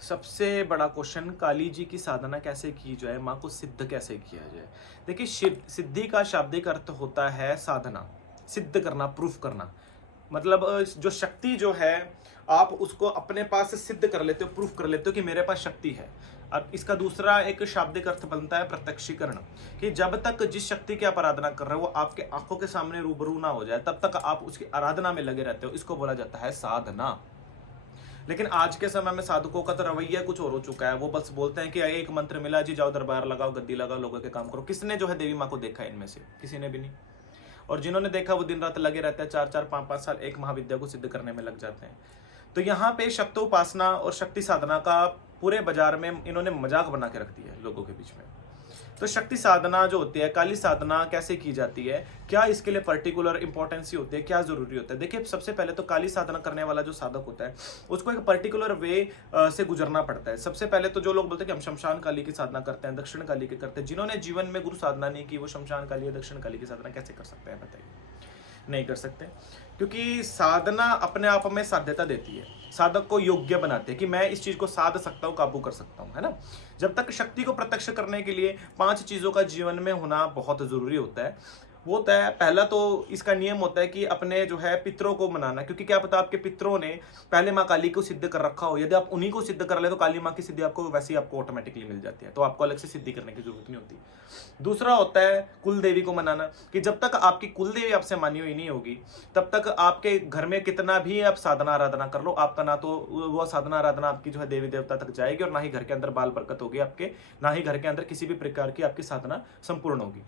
सबसे बड़ा क्वेश्चन, काली जी की साधना कैसे की जाए, माँ को सिद्ध कैसे किया जाए। देखिए, सिद्धि का शाब्दिक अर्थ होता है साधना, सिद्ध करना, प्रूफ करना। मतलब जो शक्ति जो है, आप उसको अपने पास से सिद्ध कर लेते हो, प्रूफ कर लेते हो कि मेरे पास शक्ति है। अब इसका दूसरा एक शाब्दिक अर्थ बनता है प्रत्यक्षीकरण, कि जब तक जिस शक्ति की आप आराधना कर रहे हो वो आपके आंखों के सामने रूबरू ना हो जाए, तब तक आप उसकी आराधना में लगे रहते हो। इसको बोला जाता है साधना। लेकिन आज के समय में साधकों का तो रवैया कुछ और हो चुका है। वो बस बोलते हैं कि एक मंत्र मिला जी, जाओ दरबार लगाओ, गद्दी लगाओ, लोगों के काम करो। किसने जो है देवी माँ को देखा है? इनमें से किसी ने भी नहीं। और जिन्होंने देखा वो दिन रात लगे रहते हैं, 4-4 5-5 साल एक महाविद्या को सिद्ध करने में लग जाते हैं। तो यहाँ पे शक्तोपासना और शक्ति साधना का पूरे बाजार में इन्होंने मजाक बना के रख दिया है लोगों के बीच में। तो शक्ति साधना जो होती है, काली साधना कैसे की जाती है, क्या इसके लिए पर्टिकुलर इंपॉर्टेंस होती है, क्या जरूरी होता है? देखिए, सबसे पहले तो काली साधना करने वाला जो साधक होता है उसको एक पर्टिकुलर वे से गुजरना पड़ता है। सबसे पहले तो जो लोग बोलते हैं कि हम शमशान काली की साधना करते हैं, दक्षिण काली की करते हैं, जिन्होंने जीवन में गुरु साधना नहीं की वो शमशान काली या दक्षिण काली की साधना कैसे कर सकते हैं? बताइए। नहीं कर सकते, क्योंकि साधना अपने आप में साध्यता देती है, साधक को योग्य बनाते हैं कि मैं इस चीज को साध सकता हूँ, काबू कर सकता हूँ, है ना। जब तक शक्ति को प्रत्यक्ष करने के लिए 5 चीजों का जीवन में होना बहुत जरूरी होता है। वो होता है, पहला तो इसका नियम होता है कि अपने जो है पितरों को मनाना, क्योंकि क्या पता आपके पितरों ने पहले माँ काली को सिद्ध कर रखा हो। यदि आप उन्हीं को सिद्ध कर ले तो काली माँ की सिद्धि आपको वैसे ही आपको ऑटोमेटिकली मिल जाती है, तो आपको अलग से सिद्धि करने की जरूरत नहीं होती। दूसरा होता है कुल देवी को मनाना, कि जब तक आपकी कुल देवी आपसे मानी हुई नहीं होगी तब तक आपके घर में कितना भी आप साधना आराधना कर लो, आपका ना तो वो साधना आराधना आपकी जो है देवी देवता तक जाएगी, और ना ही घर के अंदर बाल बरकत होगी आपके, ना ही घर के अंदर किसी भी प्रकार की आपकी साधना संपूर्ण होगी।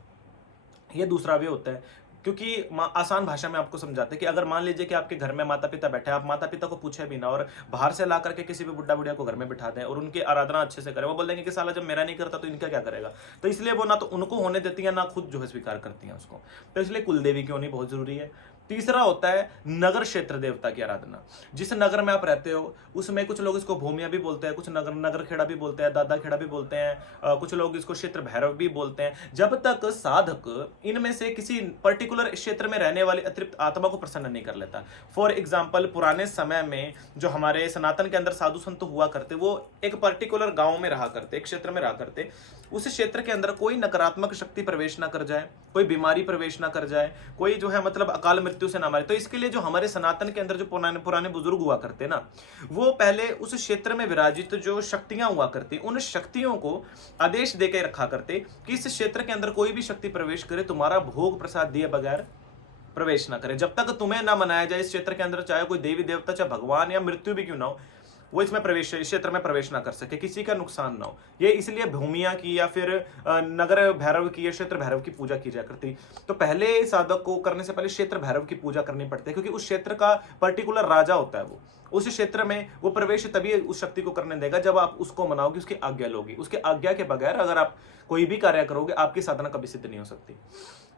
ये दूसरा वे होता है, क्योंकि आसान भाषा में आपको समझाते हैं कि अगर मान लीजिए कि आपके घर में माता पिता बैठे, आप माता पिता को पूछे भी ना और बाहर से ला करके किसी भी बुढ़ा बुढ़िया को घर में बिठा दें और उनकी आराधना अच्छे से करें, वो बोल देंगे कि साला जब मेरा नहीं करता तो इनका क्या करेगा। तो इसलिए वो ना तो उनको होने देती है, ना खुद जो है स्वीकार करती हैं उसको। तो इसलिए कुलदेवी की होनी बहुत जरूरी है। तीसरा होता है नगर क्षेत्र देवता की आराधना। जिस नगर में आप रहते हो उसमें कुछ लोग इसको भूमिया भी बोलते हैं, कुछ नगर नगर खेड़ा भी बोलते हैं, दादा खेड़ा भी बोलते हैं, कुछ लोग इसको क्षेत्र भैरव भी बोलते हैं। जब तक साधक इनमें से किसी पर्टिकुलर क्षेत्र में रहने वाली अतिरिक्त आत्मा को प्रसन्न नहीं कर लेता। फॉर एग्जाम्पल, पुराने समय में जो हमारे सनातन के अंदर साधु संत हुआ करते, वो एक पर्टिकुलर गांव में रहा करते, एक क्षेत्र में रहा करते। उस क्षेत्र के अंदर कोई नकारात्मक शक्ति प्रवेश ना कर जाए, कोई बीमारी प्रवेश ना कर जाए, कोई जो है मतलब अकाल मृत्यु से ना मारे। तो इसके लिए जो हमारे सनातन के अंदर जो पुराने पुराने बुजुर्ग हुआ करते ना, वो पहले उस क्षेत्र में विराजित जो शक्तियां हुआ करती, उन शक्तियों को आदेश देकर रखा करते कि इस क्षेत्र के अंदर कोई भी शक्ति प्रवेश करे, तुम्हारा भोग प्रसाद दिए बगैर प्रवेश ना करे। जब तक तुम्हें ना मनाया जाए इस क्षेत्र के अंदर, चाहे कोई देवी देवता, चाहे भगवान या मृत्यु भी क्यों ना हो, वो इसमें प्रवेश, इस क्षेत्र में प्रवेश ना कर सके, किसी का नुकसान ना हो। ये इसलिए भूमिया की या फिर नगर भैरव की या क्षेत्र भैरव की पूजा की जा करती। तो पहले साधक को करने से पहले क्षेत्र भैरव की पूजा करनी पड़ती है, क्योंकि उस क्षेत्र का पर्टिकुलर राजा होता है वो। उस क्षेत्र में वो प्रवेश तभी उस शक्ति को करने देगा जब आप उसको मनाओगे, उसकी आज्ञा लोगी। उसके आज्ञा के बगैर अगर आप कोई भी कार्य करोगे, आपकी साधना कभी सिद्ध नहीं हो सकती।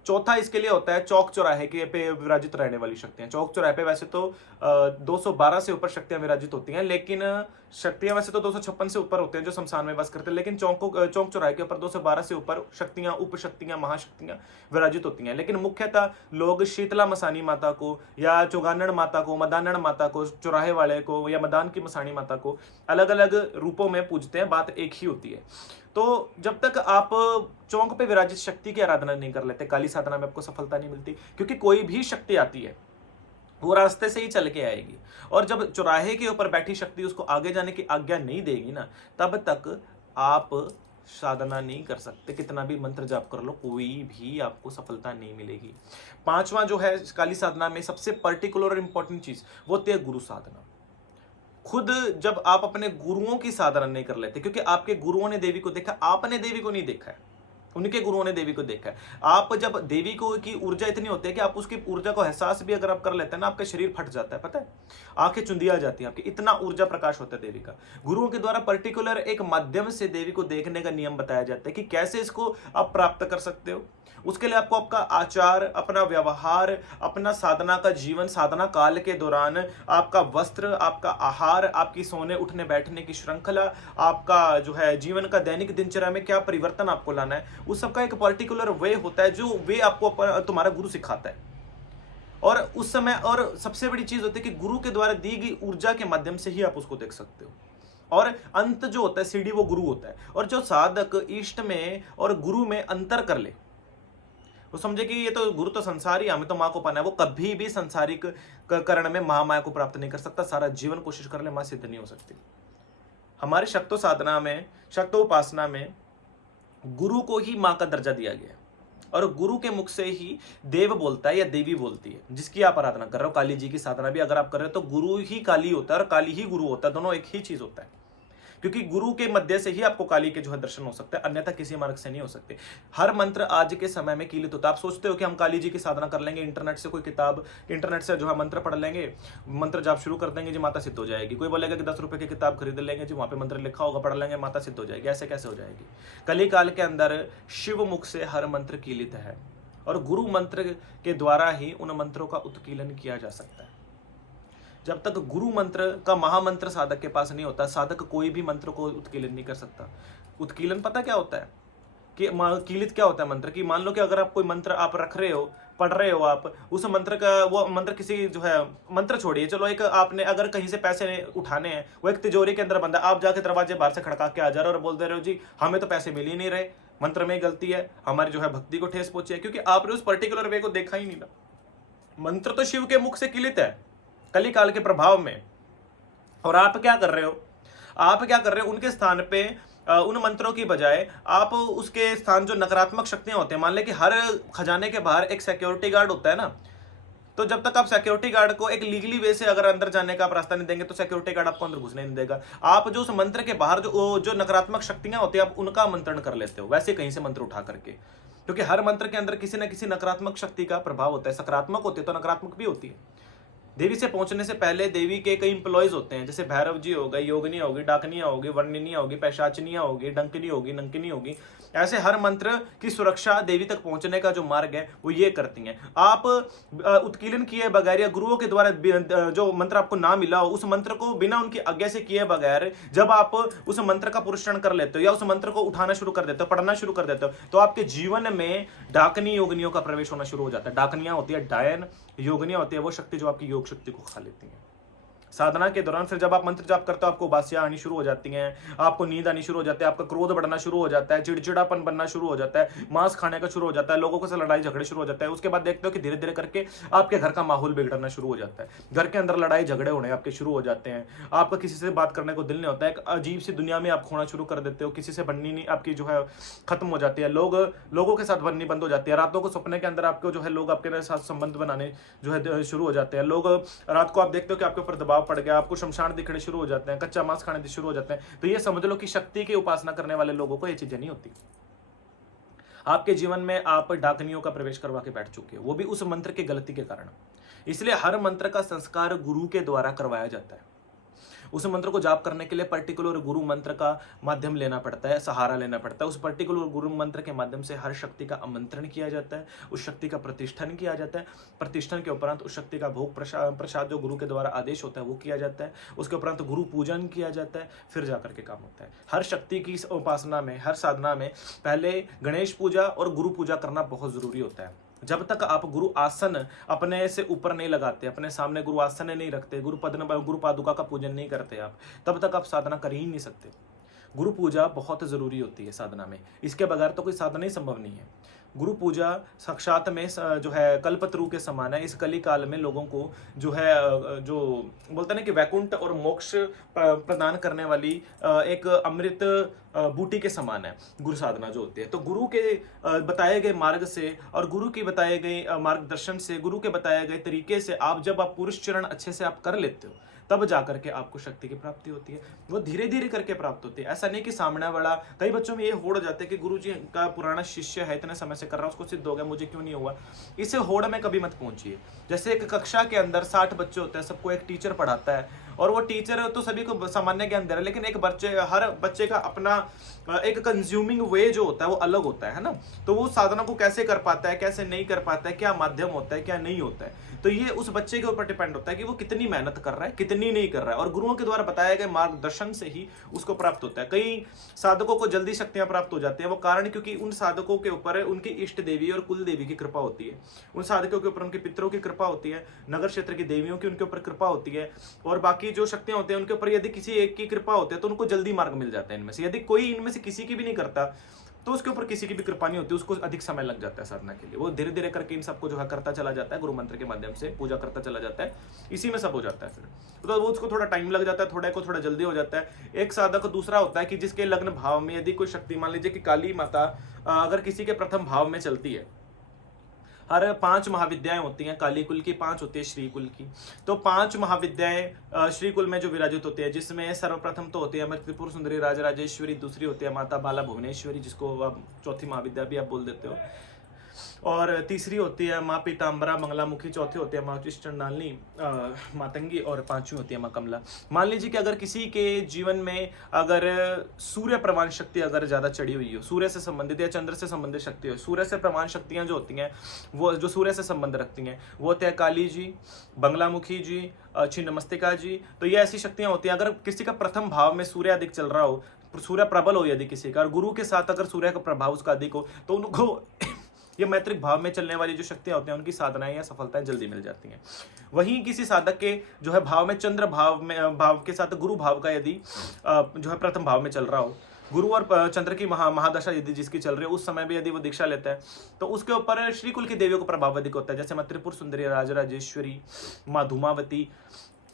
चौथा इसके लिए होता है चौक चौराहे के पे विराजित रहने वाली शक्तियां। चौक चौराहे पे वैसे तो 212 से ऊपर शक्तियां विराजित होती हैं, लेकिन शक्तियां वैसे तो 256 से ऊपर होते हैं जो शमशान में वास करते हैं, लेकिन चौक चौराहे के ऊपर 212 से ऊपर शक्तियां, उप शक्तियां, महाशक्तियां विराजित होती हैं। लेकिन मुख्यतः लोग शीतला मसानी माता को या चौगानन माता को, मदानन माता को, चौराहे वाले को या मदान की मसानी माता को अलग अलग रूपों में पूजते हैं, बात एक ही होती है। तो जब तक आप चौक पे विराजित शक्ति की आराधना नहीं कर लेते, काली साधना में आपको सफलता नहीं मिलती, क्योंकि कोई भी शक्ति आती है वो रास्ते से ही चल के आएगी। और जब चौराहे के ऊपर बैठी शक्ति उसको आगे जाने की आज्ञा नहीं देगी ना, तब तक आप साधना नहीं कर सकते। कितना भी मंत्र जाप कर लो, कोई भी आपको सफलता नहीं मिलेगी। पांचवा जो है काली साधना में सबसे पर्टिकुलर और इंपॉर्टेंट चीज, वो होती है गुरु साधना। खुद जब आप अपने गुरुओं की साधना नहीं कर लेते, क्योंकि आपके गुरुओं ने देवी को देखा, आपने देवी को नहीं देखा है, उनके गुरुओं ने देवी को देखा है। आप जब देवी को की ऊर्जा इतनी होती है कि आप उसकी ऊर्जा को एहसास भी अगर आप कर लेते हैं ना, आपका शरीर फट जाता है, पता है, आंखें चुंदिया जाती हैं आपकी, इतना ऊर्जा प्रकाश होता है देवी का। गुरुओं के द्वारा पर्टिकुलर एक माध्यम से देवी को देखने का नियम बताया जाता है कि कैसे इसको आप प्राप्त कर सकते हो। उसके लिए आपको आपका आचार, अपना व्यवहार, अपना साधना का जीवन, साधना काल के दौरान आपका वस्त्र, आपका आहार, आपकी सोने उठने बैठने की श्रृंखला, आपका जो है जीवन का दैनिक दिनचर्या में क्या परिवर्तन आपको लाना है, उस सबका एक पर्टिकुलर वे होता है, जो वे आपको तुम्हारा गुरु सिखाता है। और उस समय और सबसे बड़ी चीज होती है कि गुरु के द्वारा दी गई ऊर्जा के माध्यम से ही आप उसको देख सकते हो। और अंत जो होता है सीढ़ी वो गुरु होता है। और जो साधक इष्ट में और गुरु में अंतर कर ले, वो समझे कि ये तो गुरु तो संसारी, हमें तो माँ को पाना है, वो कभी भी सांसारिक करण में महामाया को प्राप्त नहीं कर सकता। सारा जीवन कोशिश कर ले, माँ सिद्ध नहीं हो सकती। हमारे शक्तो साधना में, शक्तो उपासना में गुरु को ही माँ का दर्जा दिया गया है, और गुरु के मुख से ही देव बोलता है या देवी बोलती है, जिसकी आप आराधना कर रहे हो। काली जी की साधना भी अगर आप कर रहे हो तो गुरु ही काली होता है और काली ही गुरु होता है, दोनों एक ही चीज होता है। क्योंकि गुरु के मध्य से ही आपको काली के जो है दर्शन हो सकते हैं, अन्यथा किसी मार्ग से नहीं हो सकते। हर मंत्र आज के समय में कीलित होता है। आप सोचते हो कि हम काली जी की साधना कर लेंगे, इंटरनेट से कोई किताब, इंटरनेट से जो है मंत्र पढ़ लेंगे, मंत्र जाप शुरू कर देंगे जी माता सिद्ध हो जाएगी। कोई बोलेगा कि 10 रुपए की किताब खरीद लेंगे जी, वहां पे मंत्र लिखा होगा, पढ़ लेंगे, माता सिद्ध हो जाएगी। ऐसे कैसे हो जाएगी? कली काल के अंदर शिव मुख से हर मंत्र कीलित है, और गुरु मंत्र के द्वारा ही उन मंत्रों का उत्कीलन किया जा सकता है। जब तक गुरु मंत्र का महामंत्र साधक के पास नहीं होता, साधक कोई भी मंत्र को उत्कीलन नहीं कर सकता। उत्कीलन पता क्या होता है कि कीलित क्या होता है मंत्र की? मान लो कि अगर आप कोई मंत्र आप रख रहे हो, पढ़ रहे हो, आप उस मंत्र का, वो मंत्र किसी जो है, मंत्र छोड़िए, चलो एक आपने अगर कहीं से पैसे उठाने हैं, वो एक तिजोरी के अंदर बंदा, आप जाके दरवाजे बाहर से खड़का के आ जा रहे हो और बोल दे रहे हो जी हमें तो पैसे मिल ही नहीं रहे, मंत्र में गलती है, हमारी जो है भक्ति को ठेस पहुंची है, क्योंकि आपने उस पर्टिकुलर वे को देखा ही नहीं ना। मंत्र तो शिव के मुख से कीलित है कली काल के प्रभाव में, और आप क्या कर रहे हो? आप क्या कर रहे हो? उनके स्थान पे उन मंत्रों की बजाय आप उसके स्थान जो नकारात्मक शक्तियां होते हैं, मान ले कि हर खजाने के बाहर एक सिक्योरिटी गार्ड होता है ना, तो जब तक आप सिक्योरिटी गार्ड को एक लीगली वे से अगर अंदर जाने का आप रास्ता नहीं देंगे तो सिक्योरिटी गार्ड आपको अंदर घुसने नहीं देगा। आप जो उस मंत्र के बाहर जो नकारात्मक शक्तियां होती है, आप उनका मंत्रण कर लेते हो, वैसे कहीं से मंत्र उठा करके, क्योंकि हर मंत्र के अंदर किसी न किसी नकारात्मक शक्ति का प्रभाव होता है। सकारात्मक होती है तो नकारात्मक भी होती है। देवी से पहुंचने से पहले देवी के कई इंप्लॉयज होते हैं, जैसे भैरव जी हो गए, योगिनी होगी, डाकनिया होगी, वर्णिनिया होगी, पैशाचनिया होगी, डंकिनी होगी, नंकिनी होगी। ऐसे हर मंत्र की सुरक्षा देवी तक पहुंचने का जो मार्ग है वो ये करती हैं। आप उत्कीलन किए बगैर या गुरुओं के द्वारा जो मंत्र आपको ना मिला हो, उस मंत्र को बिना उनकी आज्ञा से किए बगैर जब आप उस मंत्र का पुरुषण कर लेते हो या उस मंत्र को उठाना शुरू कर देते हो, पढ़ना शुरू कर देते हो, तो आपके जीवन में डाकनी योगनियों का प्रवेश होना शुरू हो जाता है। डाकनियां होती है डायन, योगनियां होती है वो शक्ति जो आपकी योग शक्ति को खा लेती हैं। साधना के दौरान फिर जब आप मंत्र जाप करते हो, आपको उबासियां आनी शुरू हो जाती हैं, आपको नींद आनी शुरू हो जाती है, आपका क्रोध बढ़ना शुरू हो जाता है, चिड़चिड़ापन बनना शुरू हो जाता है, मांस खाने का शुरू हो जाता है, लोगों के साथ लड़ाई झगड़े शुरू हो जाता है। उसके बाद देखते हो कि धीरे धीरे करके आपके घर का माहौल बिगड़ना शुरू हो जाता है, घर के अंदर लड़ाई झगड़े होने आपके शुरू हो जाते हैं, आपका किसी से बात करने को दिल नहीं होता है, एक अजीब सी दुनिया में आप खोना शुरू कर देते हो, किसी से बननी नहीं आपकी जो है खत्म हो जाती है, लोगों के साथ बननी बंद हो जाती है। रातों को सपने के अंदर आपको जो है लोग आपके साथ संबंध बनाने जो है शुरू हो जाते हैं। लोग रात को आप देखते हो कि आपके ऊपर दबाव पड़ गया, आपको शमशान दिखने शुरू हो जाते हैं, कच्चा मांस खाने शुरू हो जाते हैं। तो ये समझ लो कि शक्ति की उपासना करने वाले लोगों को ये चीजें नहीं होती। आपके जीवन में आप डाकनियों का प्रवेश करवा के बैठ चुके हो, वो भी उस मंत्र की गलती के कारण। इसलिए हर मंत्र का संस्कार गुरु के द्वारा करवाया जाता है। उस मंत्र को जाप करने के लिए पर्टिकुलर गुरु मंत्र का माध्यम लेना पड़ता है, सहारा लेना पड़ता है। उस पर्टिकुलर गुरु मंत्र के माध्यम से हर शक्ति का आमंत्रण किया जाता है, उस शक्ति का प्रतिष्ठान किया जाता है। प्रतिष्ठान के उपरांत उस शक्ति का भोग प्रसाद जो गुरु के द्वारा आदेश होता है वो किया जाता है। उसके उपरांत गुरु पूजन किया जाता है, फिर जाकर के काम होता है। हर शक्ति की उपासना में, हर साधना में पहले गणेश पूजा और गुरु पूजा करना बहुत जरूरी होता है। जब तक आप गुरु आसन अपने से ऊपर नहीं लगाते, अपने सामने गुरु आसन नहीं रखते, गुरु पादुका का पूजन नहीं करते आप, तब तक आप साधना कर ही नहीं सकते। गुरु पूजा बहुत जरूरी होती है साधना में, इसके बगैर तो कोई साधना ही संभव नहीं है। गुरु पूजा साक्षात में जो है कल्पतरु के समान है। इस कली काल में लोगों को जो है जो बोलते हैं ना कि वैकुंठ और मोक्ष प्रदान करने वाली एक अमृत बूटी के समान है गुरु साधना जो होती है। तो गुरु के बताए गए मार्ग से और गुरु की बताए गए मार्गदर्शन से, गुरु के बताए गए तरीके से आप जब आप पुरुष चरण अच्छे से आप कर लेते हो, तब जाकर के आपको शक्ति की प्राप्ति होती है। वो धीरे धीरे करके प्राप्त होती है। ऐसा नहीं कि सामने वाला, कई बच्चों में ये होड़ जाते हैं कि गुरु जी का पुराना शिष्य है, इतने समय से कर रहा है, उसको सिद्ध हो गया, मुझे क्यों नहीं हुआ। इसे होड़ में कभी मत पहुंचिए। जैसे एक कक्षा के अंदर 60 बच्चे होते हैं, सबको एक टीचर पढ़ाता है, और वो टीचर तो सभी को सामान्य ज्ञान दे रहा है, लेकिन हर बच्चे का अपना एक कंज्यूमिंग वे जो होता है वो अलग होता है ना। तो वो साधना को कैसे कर पाता है, कैसे नहीं कर पाता है, क्या माध्यम होता है, क्या नहीं होता है। तो ये उस बच्चे के ऊपर डिपेंड होता है कि वो कितनी मेहनत कर रहा है, कितनी नहीं कर रहा है, और गुरुओं के द्वारा बताए गए मार्गदर्शन से ही उसको प्राप्त होता है। कई साधकों को जल्दी शक्तियां प्राप्त हो जाती हैं, वो कारण क्योंकि उन साधकों के ऊपर उनकी इष्ट देवी और कुल देवी की कृपा होती है, उन साधकों के ऊपर उनके पितरों की कृपा होती है, नगर क्षेत्र की देवियों की उनके ऊपर कृपा होती है, और बाकी जो शक्तियां होती हैं उनके ऊपर यदि किसी एक की कृपा होती है तो उनको जल्दी मार्ग मिल जाता है इनमें से। यदि कोई इनमें से किसी की भी नहीं करता तो उसके ऊपर किसी की भी कृपा नहीं होती, उसको अधिक समय लग जाता है साधना के लिए। वो धीरे धीरे करके इन सबको जो है करता चला जाता है, गुरु मंत्र के माध्यम से पूजा करता चला जाता है, इसी में सब हो जाता है। फिर तो वो उसको थोड़ा टाइम लग जाता है, थोड़ा को थोड़ा जल्दी हो जाता है। एक साधक दूसरा होता है कि जिसके लग्न भाव में यदि कोई शक्ति, मान लीजिए कि काली माता अगर किसी के प्रथम भाव में चलती है, हर 5 महाविद्याएं होती हैं, काली कुल की 5 होती है, श्री कुल की। तो 5 महाविद्याएं श्री कुल में जो विराजित होती है, जिसमें सर्वप्रथम तो होती है त्रिपुर सुंदरी राजराजेश्वरी, दूसरी होती है माता बाला भुवनेश्वरी, जिसको आप चौथी महाविद्या भी आप बोल देते हो, और तीसरी होती है माँ पीताम्बरा मंगलामुखी, चौथी होती है माँ चंडालिनी मातंगी, और पांचवी होती है माँ कमला। मान लीजिए कि अगर किसी के जीवन में अगर सूर्य प्रमाण शक्ति अगर ज्यादा चढ़ी हुई हो, सूर्य से संबंधित या चंद्र से संबंधित शक्ति हो, सूर्य से प्रमाण शक्तियां जो होती हैं वो जो सूर्य से संबंध रखती हैं वो होते हैं काली जी, बंगलामुखी जी, छिन्नमस्तिका जी। तो ये ऐसी शक्तियां होती हैं। अगर किसी का प्रथम भाव में सूर्य अधिक चल रहा हो, सूर्य प्रबल हो यदि किसी का, और गुरु के साथ अगर सूर्य का प्रभाव उसका अधिक हो, तो उनको ये मैत्रिक भाव में चलने वाली जो शक्तियां होती हैं उनकी साधनाएं या सफलताएं जल्दी मिल जाती हैं। वहीं किसी साधक के जो है भाव में चंद्र भाव के साथ गुरु भाव का यदि जो है प्रथम भाव में चल रहा हो, गुरु और चंद्र की महादशा यदि जिसकी चल रही है, उस समय भी यदि वो दीक्षा लेता है तो उसके ऊपर श्री कुल की देवियों का प्रभाव अधिक होता है। जैसे माँ त्रिपुर सुंदरी राजराजेश्वरी, माँ धूमावती,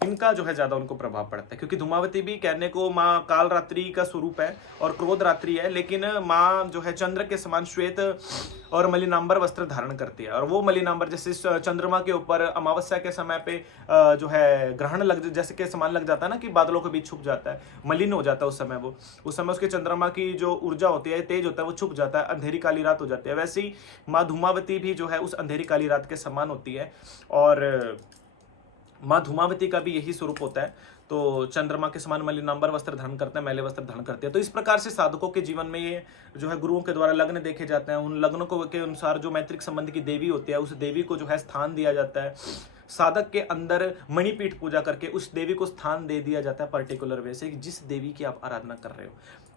इनका जो है ज्यादा उनको प्रभाव पड़ता है, क्योंकि धूमावती भी कहने को माँ काल रात्रि का स्वरूप है और क्रोध रात्रि है, लेकिन माँ जो है चंद्र के समान श्वेत और मलिनांबर वस्त्र धारण करती है। और वो मलिनांबर जैसे चंद्रमा के ऊपर अमावस्या के समय पे जो है ग्रहण लग जैसे के समान लग जाता है ना, कि बादलों के बीच छुप जाता है, मलिन हो जाता है उस समय, वो उस समय उसके चंद्रमा की जो ऊर्जा होती है, तेज होता है, वो छुप जाता है, अंधेरी काली रात हो जाती है। वैसे ही माँ धूमावती भी जो है उस अंधेरी काली रात के समान होती है, और माँ धूमावती का भी यही स्वरूप होता है। तो चंद्रमा के समान मलिनांबर वस्त्र धारण करते हैं, मैले वस्त्र धारण करते हैं। तो इस प्रकार से साधकों के जीवन में ये जो है गुरुओं के द्वारा लग्न देखे जाते हैं, उन लग्नों को के अनुसार जो मैत्रिक संबंध की देवी होती है, उस देवी को जो है स्थान दिया जाता है। साधक के अंदर मणिपीठ पूजा करके उस देवी को स्थान दे दिया जाता है पर्टिकुलर वे से, जिस देवी की आप आराधना कर रहे हो।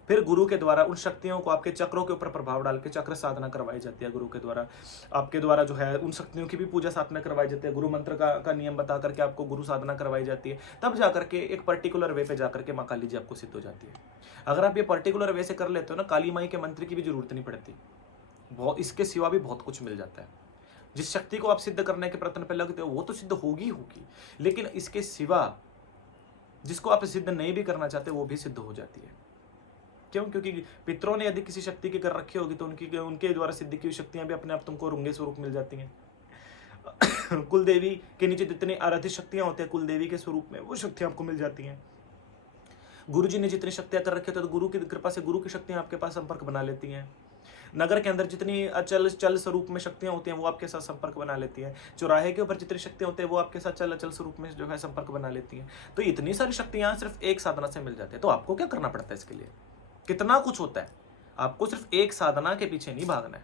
फिर गुरु के द्वारा उन शक्तियों को आपके चक्रों के ऊपर प्रभाव डाल के चक्र साधना करवाई जाती है। गुरु के द्वारा आपके द्वारा जो है उन शक्तियों की भी पूजा साधना करवाई जाती है। गुरु मंत्र का नियम बता करके आपको गुरु साधना करवाई जाती है। तब जाकर के एक पर्टिकुलर वे पे जाकर के माँ काली जी आपको सिद्ध हो जाती है। अगर आप ये पर्टिकुलर वे से कर लेते हो ना, काली माई के मंत्र की भी जरूरत नहीं पड़ती, बहुत इसके सिवा भी बहुत कुछ मिल जाता है। जिस शक्ति को आप सिद्ध करने के प्रयत्न पे लगते हो वो तो सिद्ध होगी, लेकिन इसके सिवा जिसको आप सिद्ध नहीं भी करना चाहते वो भी सिद्ध हो जाती है। क्यों? क्योंकि पितरों ने यदि किसी शक्ति की कर रखी होगी तो उनके द्वारा सिद्धि की शक्तियां भी अपने आप तुमको रुंगे स्वरूप मिल जाती हैं। कुल देवी के नीचे जितनी आराध्य शक्तियां होती हैं कुल देवी के स्वरूप में, वो शक्तियां आपको मिल जाती हैं। गुरु जी ने जितनी शक्तियां कर रखी होती है तो गुरु की कृपा से गुरु की शक्तियां आपके पास संपर्क बना लेती हैं। नगर के अंदर जितनी चल स्वरूप में शक्तियां होती हैं वो आपके साथ संपर्क बना लेती हैं। चौराहे के ऊपर जितनी शक्तियां होती है वो आपके साथ चल स्वरूप में जो है संपर्क बना लेती हैं। तो इतनी सारी शक्तियां सिर्फ एक साधना से मिल जाती है। तो आपको क्या करना पड़ता है इसके लिए? कितना कुछ होता है। आपको सिर्फ एक साधना के पीछे नहीं भागना है,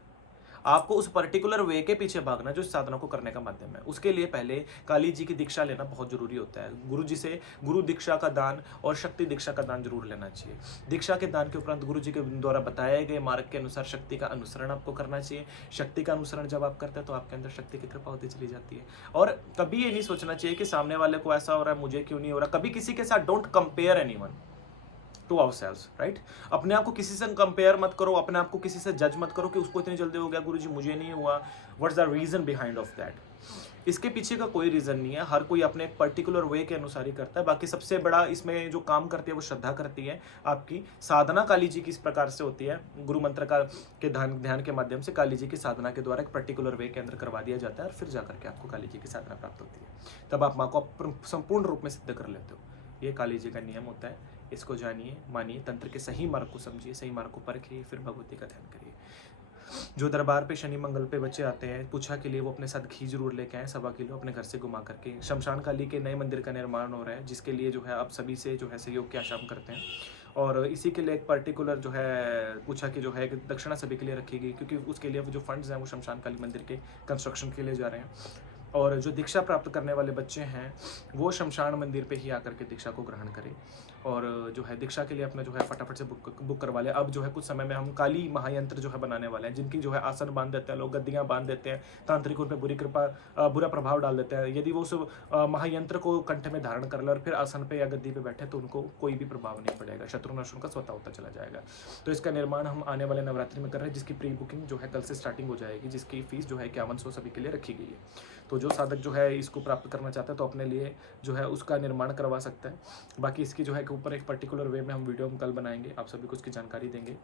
आपको उस पर्टिकुलर वे के पीछे भागना जो साधना को करने का माध्यम है। उसके लिए पहले काली जी की दीक्षा लेना बहुत जरूरी होता है। गुरु जी से गुरु दीक्षा का दान और शक्ति दीक्षा का दान जरूर लेना चाहिए। दीक्षा के दान के उपरांत गुरु जी के द्वारा बताए गए मार्ग के अनुसार शक्ति का अनुसरण आपको करना चाहिए। शक्ति का अनुसरण जब आप करते हैं तो आपके अंदर शक्ति की कृपा होती चली जाती है। और कभी ये नहीं सोचना चाहिए कि सामने वाले को ऐसा हो रहा है मुझे क्यों नहीं हो रहा। कभी किसी के साथ don't compare anyone to ourselves, right. अपने आप को किसी से कंपेयर मत करो, अपने आप को किसी से जज मत करो कि उसको इतनी जल्दी हो गया गुरुजी मुझे नहीं हुआ। What's the reason behind of that? इसके पीछे का कोई रीजन नहीं है। हर कोई अपने एक पर्टिकुलर वे के अनुसार ही करता है। बाकी सबसे बड़ा इसमें जो काम करती है वो श्रद्धा करती है। आपकी साधना काली जी की इस प्रकार से होती है, गुरु मंत्र का के ध्यान के माध्यम से काली जी की साधना के द्वारा एक पर्टिकुलर वे के अंदर करवा दिया जाता है और फिर जाकर के आपको काली जी की साधना प्राप्त होती है। तब आप माँ को संपूर्ण रूप में सिद्ध कर लेते हो। ये काली जी का नियम होता है। इसको जानिए, मानिए, तंत्र के सही मार्ग को समझिए, सही मार्ग को परखिए, फिर भगवती का ध्यान करिए। जो दरबार पे शनि मंगल पे बच्चे आते हैं पूछा के लिए वो अपने साथ घी जरूर लेके आए, 1.25 किलो अपने घर से घुमा करके। शमशान काली के नए मंदिर का निर्माण हो रहा है जिसके लिए जो है आप सभी से जो है सहयोग के आशाम करते हैं। और इसी के लिए एक पर्टिकुलर जो है पूछा कि जो है दक्षिणा सभी के लिए रखी गई, क्योंकि उसके लिए जो फंड्स हैं वो शमशान काली मंदिर के कंस्ट्रक्शन के लिए जा रहे हैं। और जो दीक्षा प्राप्त करने वाले बच्चे हैं वो शमशान मंदिर पे ही आकर के दीक्षा को ग्रहण करें और जो है दीक्षा के लिए अपना जो है फटाफट से बुक करवा लें। अब जो है कुछ समय में हम काली महायंत्र जो है बनाने वाले हैं, जिनकी जो है आसन बांध देते हैं लोग, गद्दियाँ बांध देते हैं, तांत्रिक उन पर बुरा प्रभाव डाल देते हैं। यदि वो उस महायंत्र को कंठ में धारण कर ले और फिर आसन पे या गद्दी पे बैठे तो उनको कोई भी प्रभाव नहीं पड़ेगा, शत्रुनाश उनका स्वतः होता चला जाएगा। तो इसका निर्माण हम आने वाले नवरात्रि में कर रहे हैं, जिसकी प्री बुकिंग जो है कल से स्टार्टिंग हो जाएगी, जिसकी फीस जो है 5100 सभी के लिए रखी गई है। तो जो साधक जो है इसको प्राप्त करना चाहता है तो अपने लिए जो है उसका निर्माण करवा सकता है। बाकी इसकी जो है के ऊपर एक पर्टिकुलर वे में हम वीडियो हम कल बनाएंगे, आप सभी को उसकी जानकारी देंगे।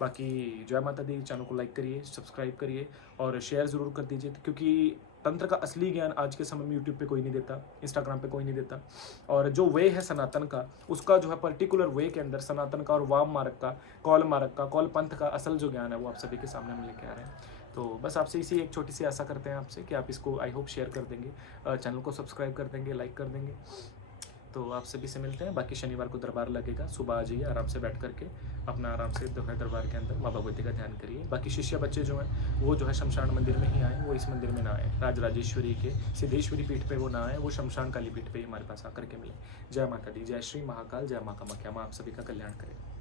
बाकी जय माता दी, चैनल को लाइक करिए, सब्सक्राइब करिए और शेयर ज़रूर कर दीजिए, क्योंकि तंत्र का असली ज्ञान आज के समय में यूट्यूब पे कोई नहीं देता, इंस्टाग्राम पे कोई नहीं देता। और जो वे है सनातन का, उसका जो है पर्टिकुलर वे के अंदर सनातन का और वाम मार्ग का, कौल मार्ग का, कौल पंथ का असल जो ज्ञान है वो आप सभी के सामने हम लेके आ रहे हैं। तो बस आपसे इसी एक छोटी सी आशा करते हैं आपसे कि आप इसको आई होप शेयर कर देंगे, चैनल को सब्सक्राइब कर देंगे, लाइक कर देंगे। तो आप सभी से मिलते हैं। बाकी शनिवार को दरबार लगेगा, सुबह आ जाइए, आराम से बैठ करके अपना आराम से जो है दरबार के अंदर माँ भगवती का ध्यान करिए। बाकी शिष्य बच्चे जो हैं वो जो है शमशान मंदिर में ही आए, वो इस मंदिर में ना आए, राजराजेश्वरी के सिद्धेश्वरी पीठ पे वो ना आए, वो शमशान काली पीठ पे ही हमारे पास आकर के मिले। जय माता दी, जय श्री महाकाल, जय माँ कामाख्या, माँ आप सभी का कल्याण करें।